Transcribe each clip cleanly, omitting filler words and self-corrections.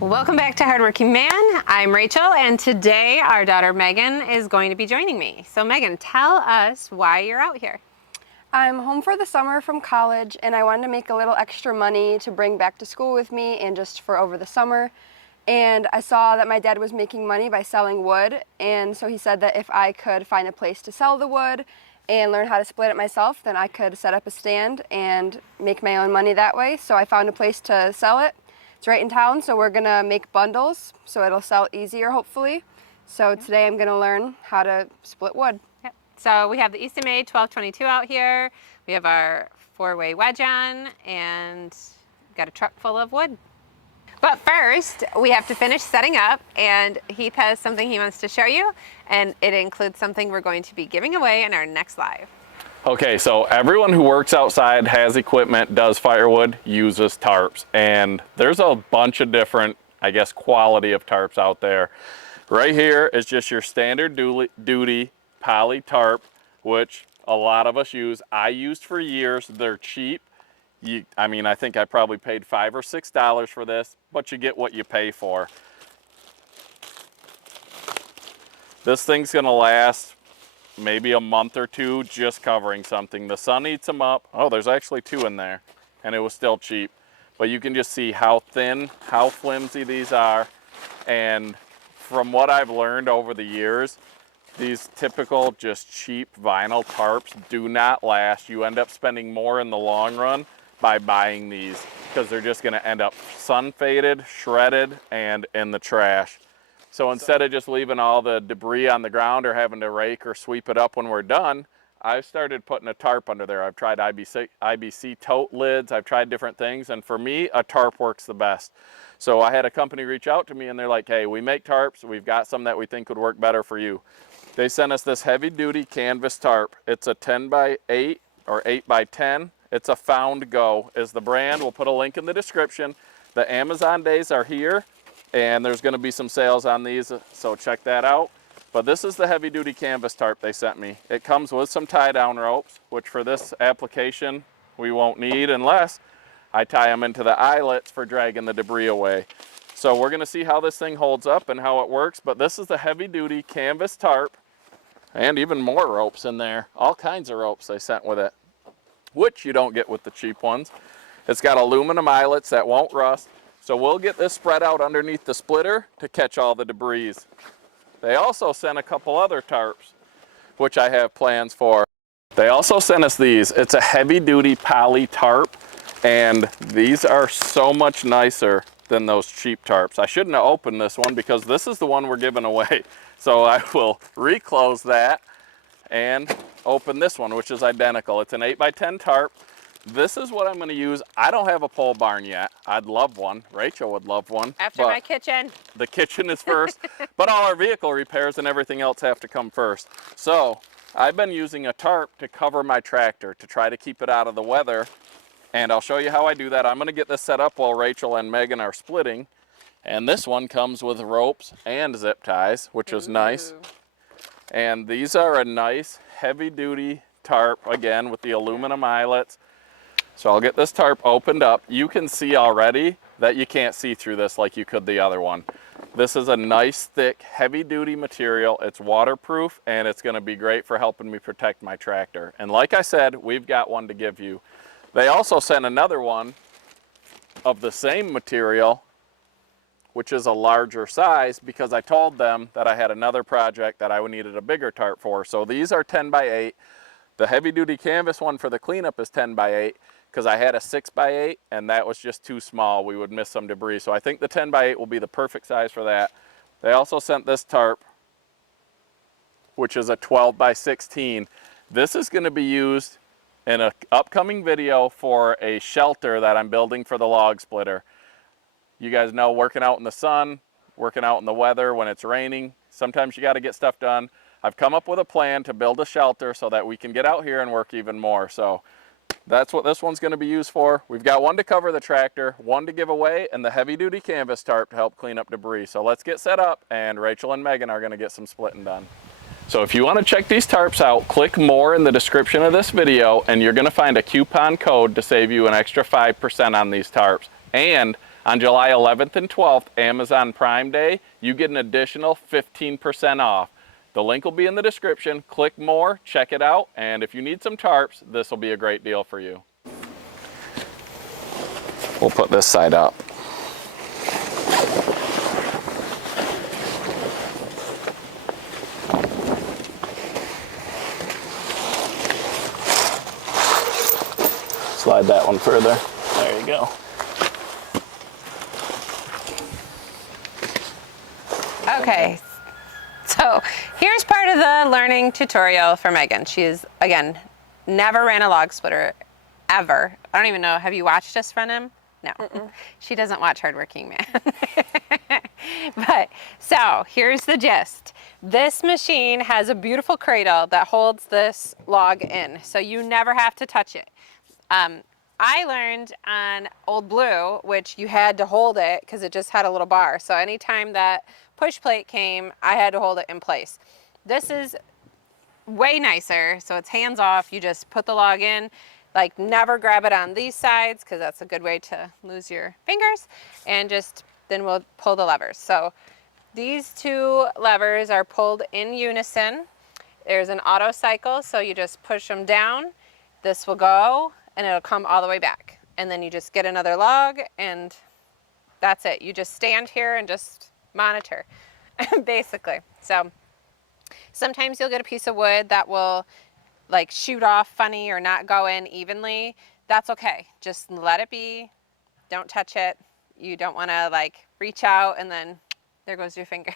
Welcome back to Hardworking Man. I'm Rachel, and today our daughter Megan is going to be joining me. So Megan, tell us why you're out here. I'm home for the summer from college, and I wanted to make a little extra money to bring back to school with me and just for over the summer. And I saw that my dad was making money by selling wood, and so he said that if I could find a place to sell the wood and learn how to split it myself, then I could set up a stand and make my own money that way. So I found a place to sell it. It's right in town, so we're gonna make bundles so it'll sell easier, hopefully. So today I'm gonna learn how to split wood. Yep. So we have the Eastonmade 1222 out here. We have our 4-way wedge on, and got a truck full of wood. But first, we have to finish setting up, and Heath has something he wants to show you, and it includes something we're going to be giving away in our next live. Okay, so everyone who works outside, has equipment, does firewood, uses tarps. And there's a bunch of different, I guess, quality of tarps out there. Right here is just your standard duty poly tarp, which a lot of us use. I used for years. They're cheap. I mean, I think I probably paid $5 or $6 for this, but you get what you pay for. This thing's gonna last maybe a month or two just covering something. The sun eats them up. Oh, there's actually 2 in there, and it was still cheap. But you can just see how thin, how flimsy these are. And from what I've learned over the years, these typical just cheap vinyl tarps do not last. You end up spending more in the long run by buying these, because they're just gonna end up sun faded, shredded, and in the trash. So instead of just leaving all the debris on the ground or having to rake or sweep it up when we're done, I've started putting a tarp under there. I've tried IBC tote lids, I've tried different things, and for me, a tarp works the best. So I had a company reach out to me, and they're like, hey, we make tarps, we've got some that we think would work better for you. They sent us this heavy duty canvas tarp. It's a 10 by 8 or 8 by 10. It's a Found Go is the brand. We'll put a link in the description. The Amazon days are here, and there's going to be some sales on these, so check that out. But this is the heavy duty canvas tarp they sent me. It comes with some tie down ropes, which for this application we won't need unless I tie them into the eyelets for dragging the debris away. So we're going to see how this thing holds up and how it works, but this is the heavy duty canvas tarp, and even more ropes in there. All kinds of ropes they sent with it, which you don't get with the cheap ones. It's got aluminum eyelets that won't rust. So we'll get this spread out underneath the splitter to catch all the debris. They also sent a couple other tarps, which I have plans for. They also sent us these. It's a heavy duty poly tarp, and these are so much nicer than those cheap tarps. I shouldn't have opened this one because this is the one we're giving away. So I will reclose that and open this one, which is identical. It's an 8 by 10 tarp. This is what I'm going to use. I don't have a pole barn yet. I'd love one. Rachel would love one. After my kitchen. The kitchen is first, but all our vehicle repairs and everything else have to come first. So I've been using a tarp to cover my tractor to try to keep it out of the weather, and I'll show you how I do that. I'm going to get this set up while Rachel and Megan are splitting, and this one comes with ropes and zip ties, which is nice. And these are a nice heavy duty tarp, again with the aluminum eyelets. So I'll get this tarp opened up. You can see already that you can't see through this like you could the other one. This is a nice, thick, heavy-duty material. It's waterproof, and it's going to be great for helping me protect my tractor. And like I said, we've got one to give you. They also sent another one of the same material, which is a larger size, because I told them that I had another project that I needed a bigger tarp for. So these are 10 by 8. The heavy-duty canvas one for the cleanup is 10 by 8. Because I had a 6 by 8 and that was just too small. We would miss some debris. So I think the 10 by 8 will be the perfect size for that. They also sent this tarp, which is a 12 by 16. This is going to be used in an upcoming video for a shelter that I'm building for the log splitter. You guys know, working out in the sun, working out in the weather when it's raining, sometimes you got to get stuff done. I've come up with a plan to build a shelter so that we can get out here and work even more. So that's what this one's going to be used for. We've got one to cover the tractor, one to give away, and the heavy-duty canvas tarp to help clean up debris. So let's get set up, and Rachel and Megan are going to get some splitting done. So if you want to check these tarps out, click more in the description of this video and you're going to find a coupon code to save you an extra 5% on these tarps. And on July 11th and 12th, Amazon Prime Day, you get an additional 15% off. The link will be in the description. Click more, check it out, and if you need some tarps, this will be a great deal for you. We'll put this side up. Slide that one further. There you go. Okay, so here's part of the learning tutorial for Megan. She's, again, never ran a log splitter, ever. I don't even know, have you watched us run him? No, she doesn't watch Hardworking Man. But, so here's the gist. This machine has a beautiful cradle that holds this log in, so you never have to touch it. I learned on Old Blue, which you had to hold it because it just had a little bar. So anytime that push plate came, I had to hold it in place. This is way nicer, so it's hands off. You just put the log in, like never grab it on these sides because that's a good way to lose your fingers, and just then we'll pull the levers. So these two levers are pulled in unison. There's an auto cycle, so you just push them down. This will go and it'll come all the way back. And then you just get another log and that's it. You just stand here and just monitor, basically. So sometimes you'll get a piece of wood that will like shoot off funny or not go in evenly. That's okay. Just let it be. Don't touch it. You don't want to like reach out and then there goes your fingers.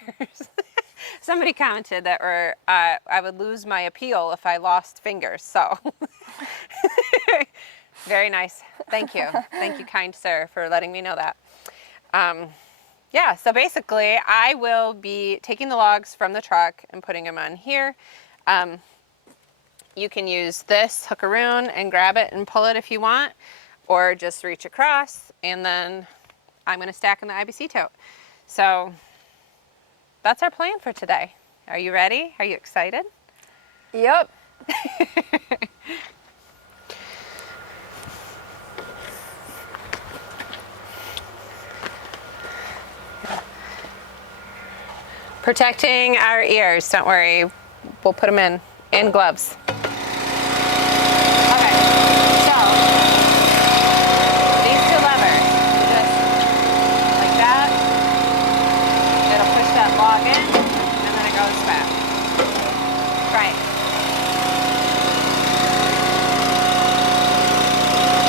Somebody commented that I would lose my appeal if I lost fingers, so. Very nice. Thank you. Thank you, kind sir, for letting me know that. Yeah, so basically I will be taking the logs from the truck and putting them on here. You can use this hookaroon and grab it and pull it if you want, or just reach across and then I'm going to stack in the IBC tote. So that's our plan for today. Are you ready? Are you excited? Yep. Protecting our ears, don't worry. We'll put them in gloves. Okay, so these two levers, just like that. It'll push that log in and then it goes back. Right.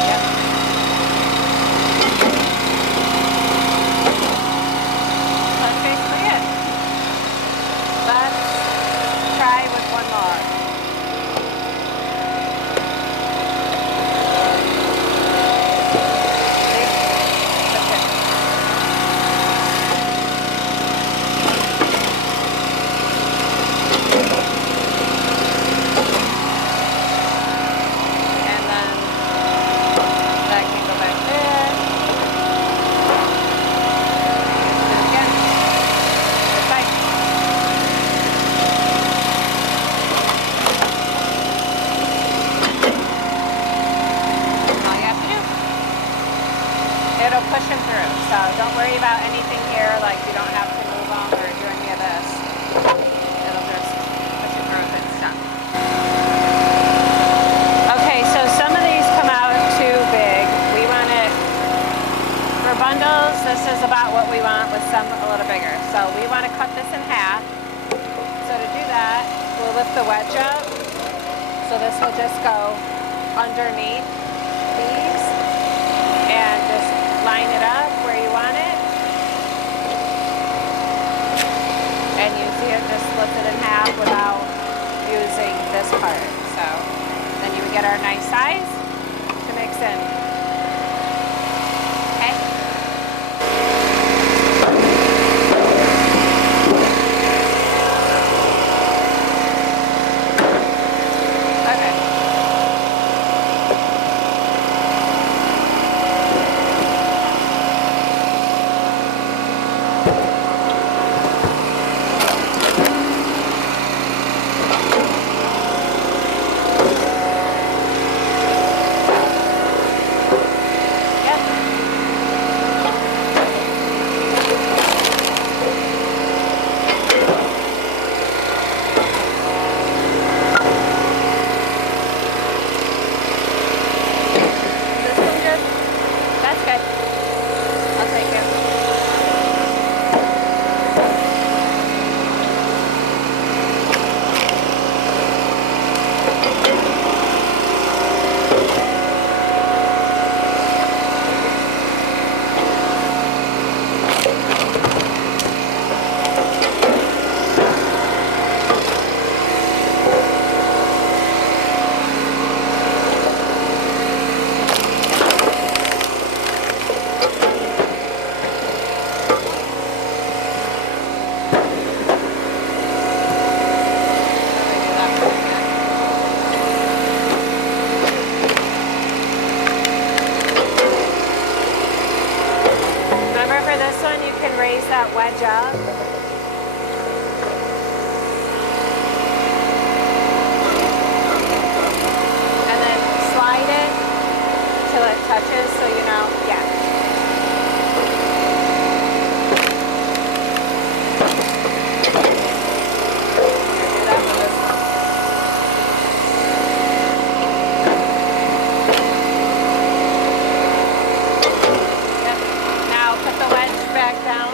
Yep. That's basically it. Let's try with one log. It'll push him through, so don't worry about anything here, like you don't have to move them or do any of this. It'll just push it through if it's done. Okay, so some of these come out too big. We want it, for bundles, this is about what we want, with some a little bigger. So we want to cut this in half. So to do that, we'll lift the wedge up. So this will just go underneath these and just line it up where you want it. And you see it just split it in half without using this part. So then you would get our nice size to mix in. Okay? Okay. raise that wedge up. And then slide it till it touches, so you know, yeah. Do that with this one. Yep. Now put the wedge back down.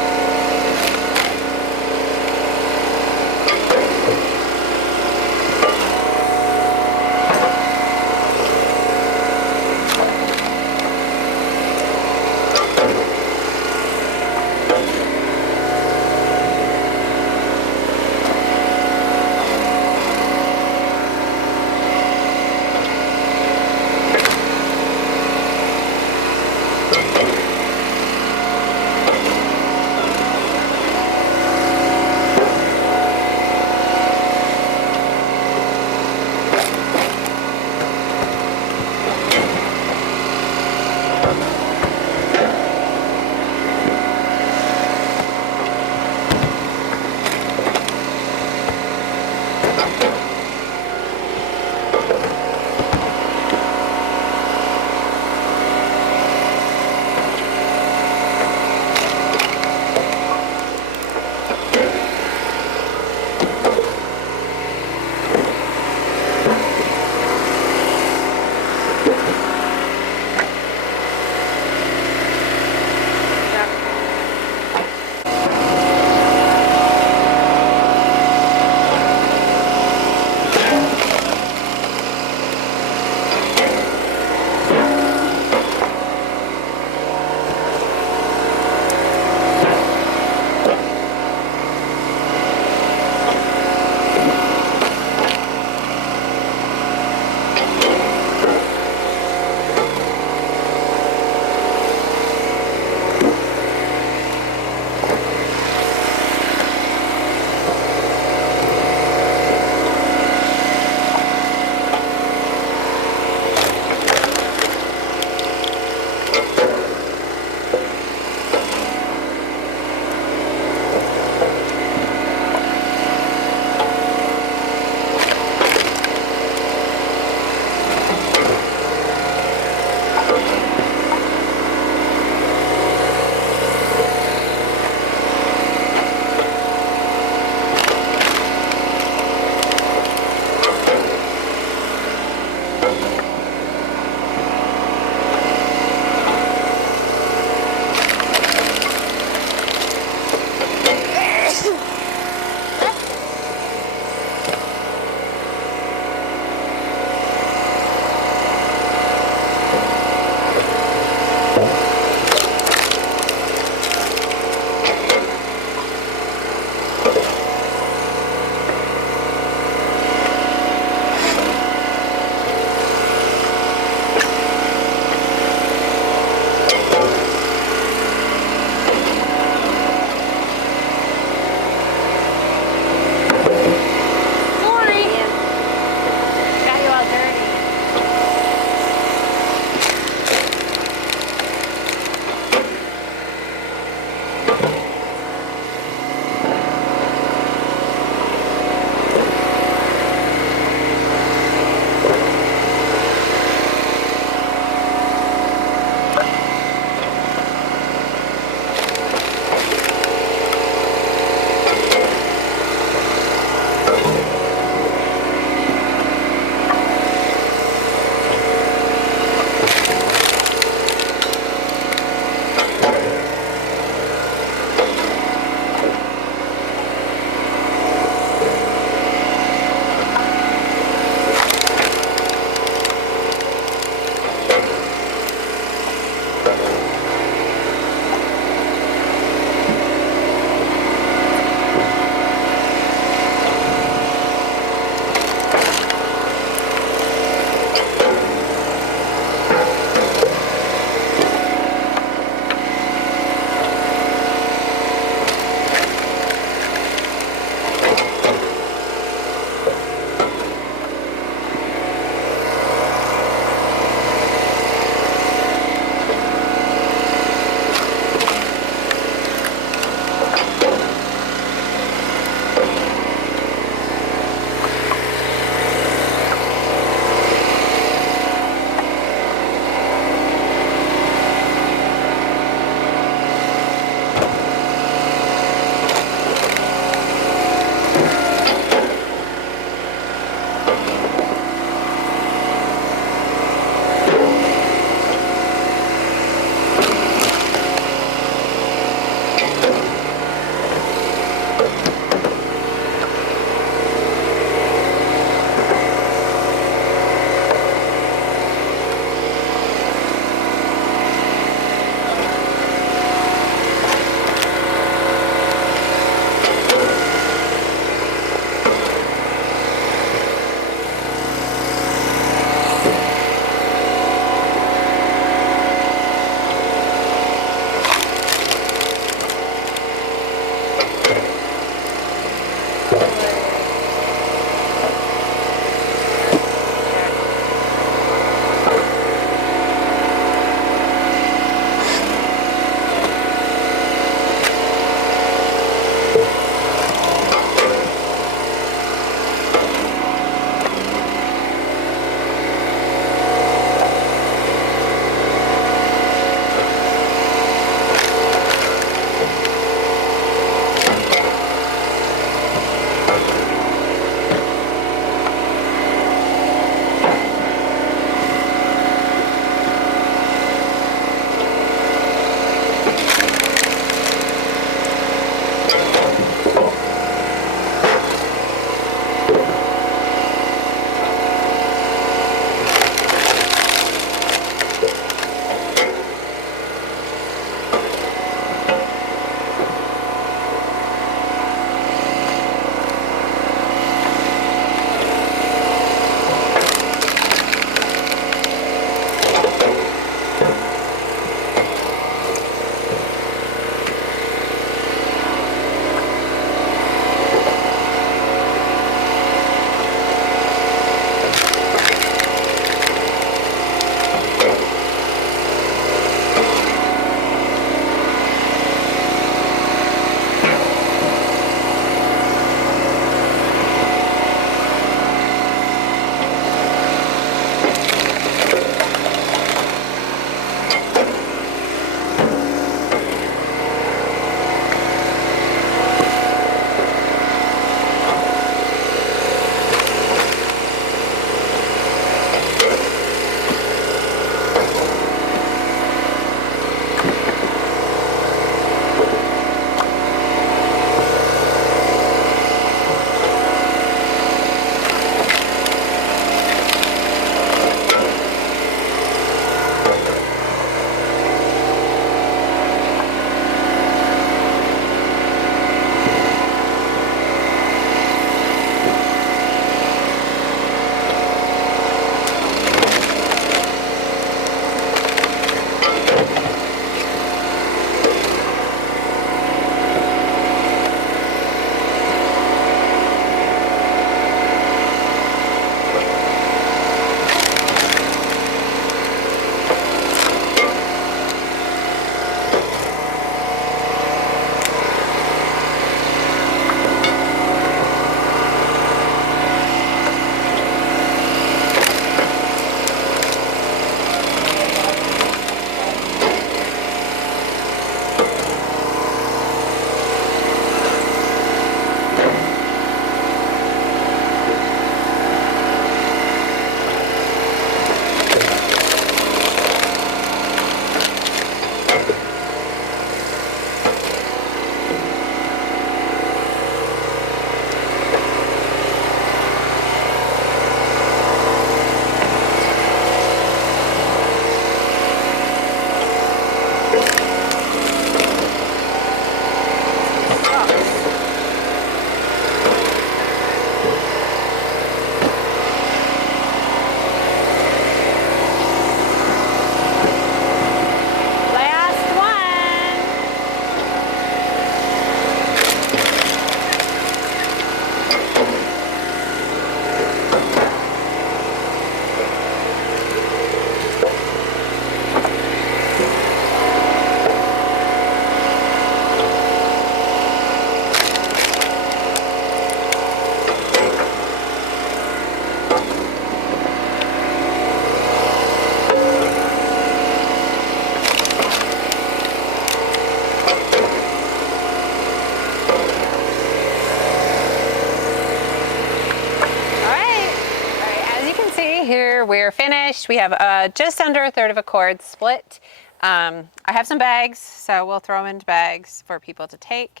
we're finished. We have just under a third of a cord split. I have some bags, so we'll throw them into bags for people to take.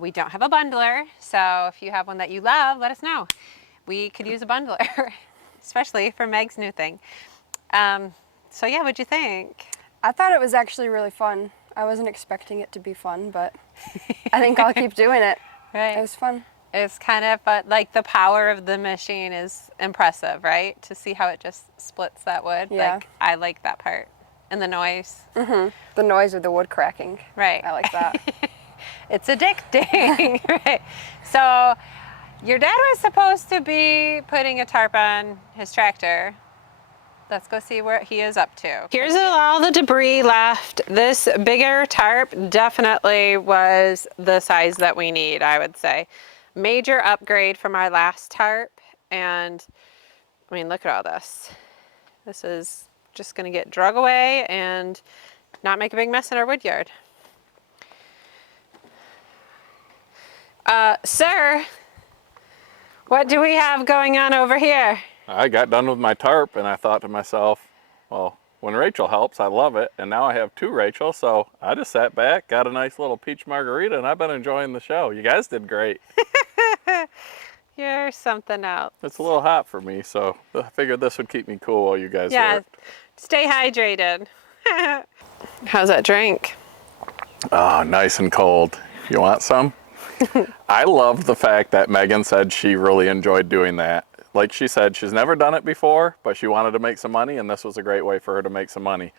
We don't have a bundler, so if you have one that you love, let us know. We could use a bundler, especially for Meg's new thing. So yeah, what'd you think? I thought it was actually really fun. I wasn't expecting it to be fun, but I think I'll keep doing it. Right. It was fun. It's kind of, but like the power of the machine is impressive, right? To see how it just splits that wood. Yeah. Like, I like that part. And the noise. Mm-hmm. The noise of the wood cracking. Right. I like that. It's addicting. Right. So your dad was supposed to be putting a tarp on his tractor. Let's go see what he is up to. Here's all the debris left. This bigger tarp definitely was the size that we need, I would say. Major upgrade from our last tarp. And I mean, look at all this. This is just gonna get drug away and not make a big mess in our wood yard. Sir, what do we have going on over here? I got done with my tarp and I thought to myself, well, when Rachel helps, I love it. And now I have two Rachel, so I just sat back, got a nice little peach margarita, and I've been enjoying the show. You guys did great. You're something else. It's a little hot for me, so I figured this would keep me cool while you guys worked. Stay hydrated. How's that drink? Oh, nice and cold. You want some? I love the fact that Megan said she really enjoyed doing that. Like she said, she's never done it before, but she wanted to make some money, and this was a great way for her to make some money.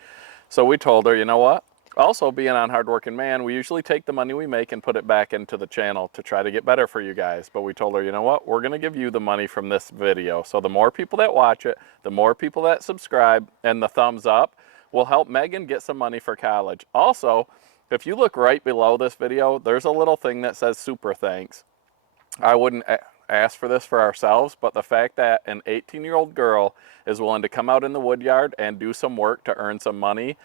So we told her, you know what? Also, being on Hardworking Man, we usually take the money we make and put it back into the channel to try to get better for you guys. But we told her, you know what? We're going to give you the money from this video. So the more people that watch it, the more people that subscribe, and the thumbs up will help Megan get some money for college. Also, if you look right below this video, there's a little thing that says super thanks. I wouldn't ask for this for ourselves, but the fact that an 18-year-old girl is willing to come out in the wood yard and do some work to earn some money,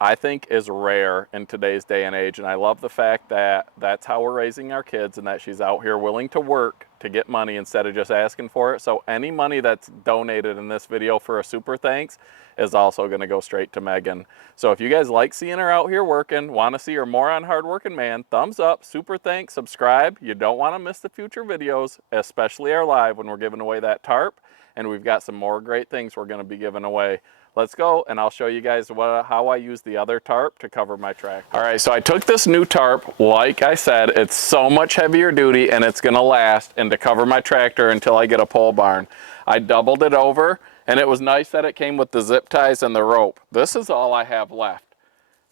I think is rare in today's day and age. And I love the fact that that's how we're raising our kids, and that she's out here willing to work to get money instead of just asking for it. So any money that's donated in this video for a super thanks is also going to go straight to Megan. So if you guys like seeing her out here working, want to see her more on Hardworking Man, thumbs up, super thanks, subscribe. You don't want to miss the future videos, especially our live when we're giving away that tarp. And we've got some more great things we're going to be giving away. Let's go, and I'll show you guys how I use the other tarp to cover my tractor. All right, so I took this new tarp. Like I said, it's so much heavier duty, and it's gonna last, and to cover my tractor until I get a pole barn. I doubled it over, and it was nice that it came with the zip ties and the rope. This is all I have left.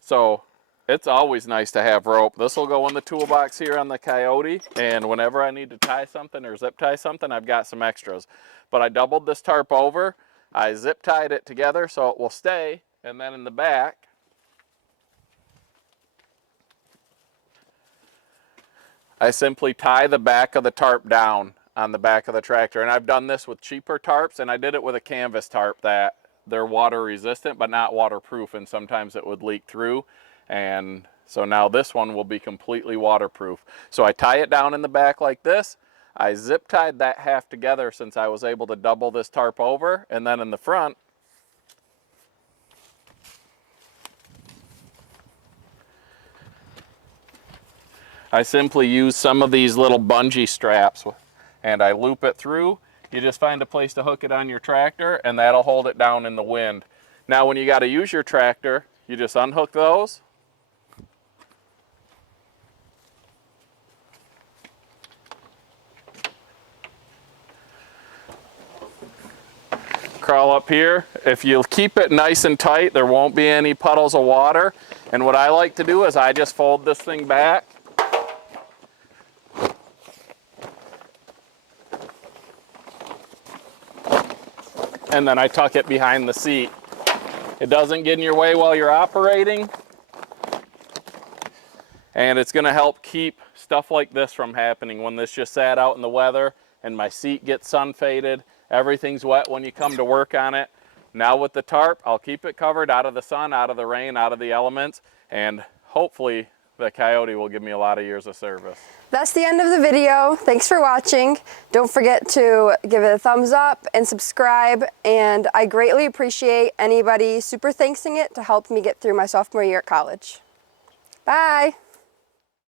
So it's always nice to have rope. This will go in the toolbox here on the Coyote, and whenever I need to tie something or zip tie something, I've got some extras. But I doubled this tarp over. I zip tied it together so it will stay, and then in the back, I simply tie the back of the tarp down on the back of the tractor. And I've done this with cheaper tarps, and I did it with a canvas tarp that they're water resistant but not waterproof, and sometimes it would leak through. And so now this one will be completely waterproof. So I tie it down in the back like this. I zip tied that half together since I was able to double this tarp over, and then in the front, I simply use some of these little bungee straps and I loop it through. You just find a place to hook it on your tractor, and that'll hold it down in the wind. Now when you got to use your tractor, you just unhook those. Crawl up here. If you keep it nice and tight, there won't be any puddles of water. And what I like to do is I just fold this thing back. And then I tuck it behind the seat. It doesn't get in your way while you're operating. And it's gonna help keep stuff like this from happening when this just sat out in the weather and my seat gets sun faded. Everything's wet when you come to work on it. Now with the tarp, I'll keep it covered out of the sun, out of the rain, out of the elements, and hopefully the Coyote will give me a lot of years of service. That's the end of the video. Thanks for watching. Don't forget to give it a thumbs up and subscribe. And I greatly appreciate anybody super thanksing it to help me get through my sophomore year at college. Bye.